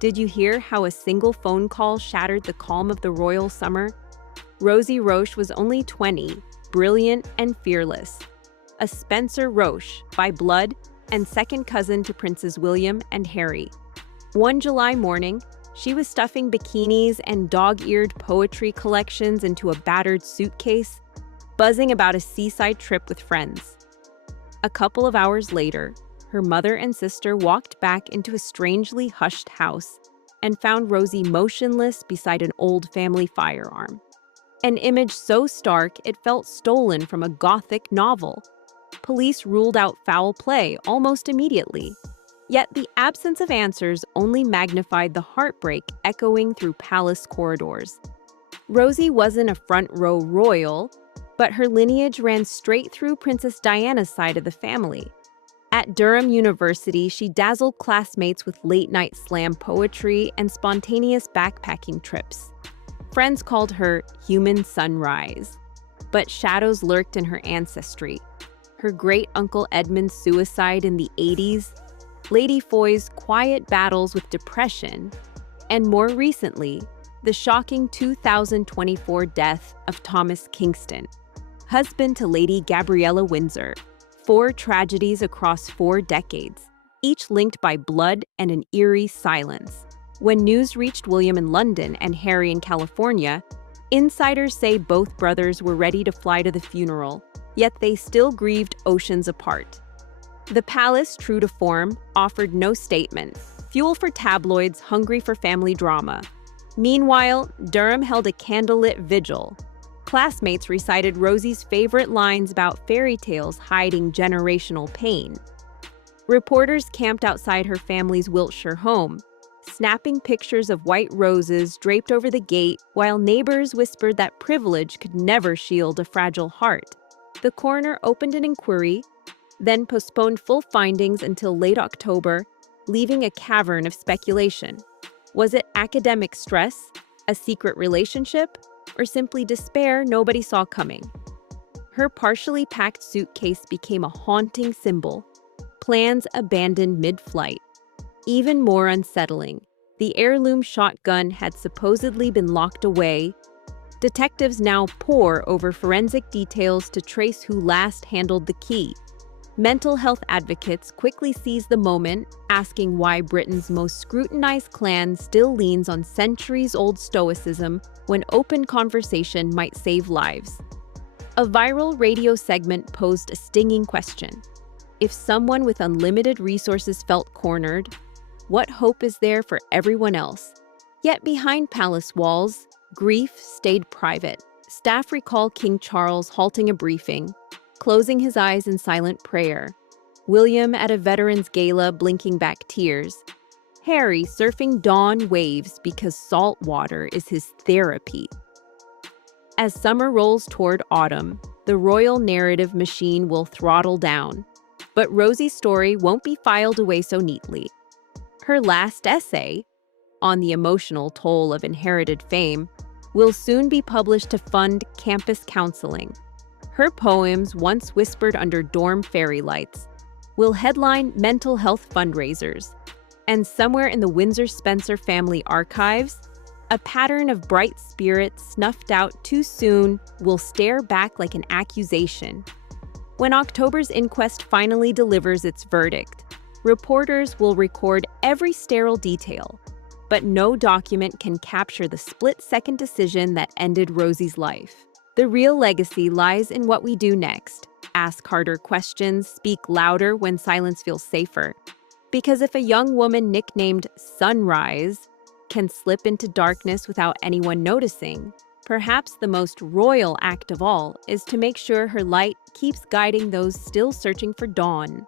Did you hear how a single phone call shattered the calm of the royal summer? Rosie Roche was only 20, brilliant and fearless. A Spencer-Roche by blood and second cousin to Princes William and Harry. One July morning, she was stuffing bikinis and dog-eared poetry collections into a battered suitcase, buzzing about a seaside trip with friends. A couple of hours later, her mother and sister walked back into a strangely hushed house and found Rosie motionless beside an old family firearm. An image so stark it felt stolen from a Gothic novel. Police ruled out foul play almost immediately. Yet the absence of answers only magnified the heartbreak echoing through palace corridors. Rosie wasn't a front-row royal, but her lineage ran straight through Princess Diana's side of the family. At Durham University, she dazzled classmates with late-night slam poetry and spontaneous backpacking trips. Friends called her human sunrise, but shadows lurked in her ancestry. Her great-uncle Edmund's suicide in the 80s, Lady Foy's quiet battles with depression, and more recently, the shocking 2024 death of Thomas Kingston, husband to Lady Gabriella Windsor. 4 tragedies across 4 decades, each linked by blood and an eerie silence. When news reached William in London and Harry in California, insiders say both brothers were ready to fly to the funeral, yet they still grieved oceans apart. The palace, true to form, offered no statement, fuel for tabloids hungry for family drama. Meanwhile, Durham held a candlelit vigil. Classmates recited Rosie's favorite lines about fairy tales hiding generational pain. Reporters camped outside her family's Wiltshire home, snapping pictures of white roses draped over the gate, while neighbors whispered that privilege could never shield a fragile heart. The coroner opened an inquiry, then postponed full findings until late October, leaving a cavern of speculation. Was it academic stress, a secret relationship, or simply despair nobody saw coming? Her partially packed suitcase became a haunting symbol. Plans abandoned mid-flight. Even more unsettling, the heirloom shotgun had supposedly been locked away. Detectives now pore over forensic details to trace who last handled the key. Mental health advocates quickly seize the moment, asking why Britain's most scrutinized clan still leans on centuries-old stoicism when open conversation might save lives. A viral radio segment posed a stinging question. If someone with unlimited resources felt cornered, what hope is there for everyone else? Yet behind palace walls, grief stayed private. Staff recall King Charles halting a briefing, closing his eyes in silent prayer. William at a veterans gala blinking back tears. Harry surfing dawn waves because salt water is his therapy. As summer rolls toward autumn, the royal narrative machine will throttle down. But Rosie's story won't be filed away so neatly. Her last essay, on the emotional toll of inherited fame, will soon be published to fund campus counseling. Her poems, once whispered under dorm fairy lights, will headline mental health fundraisers. And somewhere in the Windsor-Spencer family archives, a pattern of bright spirits snuffed out too soon will stare back like an accusation. When October's inquest finally delivers its verdict, reporters will record every sterile detail, but no document can capture the split-second decision that ended Rosie's life. The real legacy lies in what we do next. Ask harder questions, speak louder when silence feels safer. Because if a young woman nicknamed Sunrise can slip into darkness without anyone noticing, perhaps the most royal act of all is to make sure her light keeps guiding those still searching for dawn.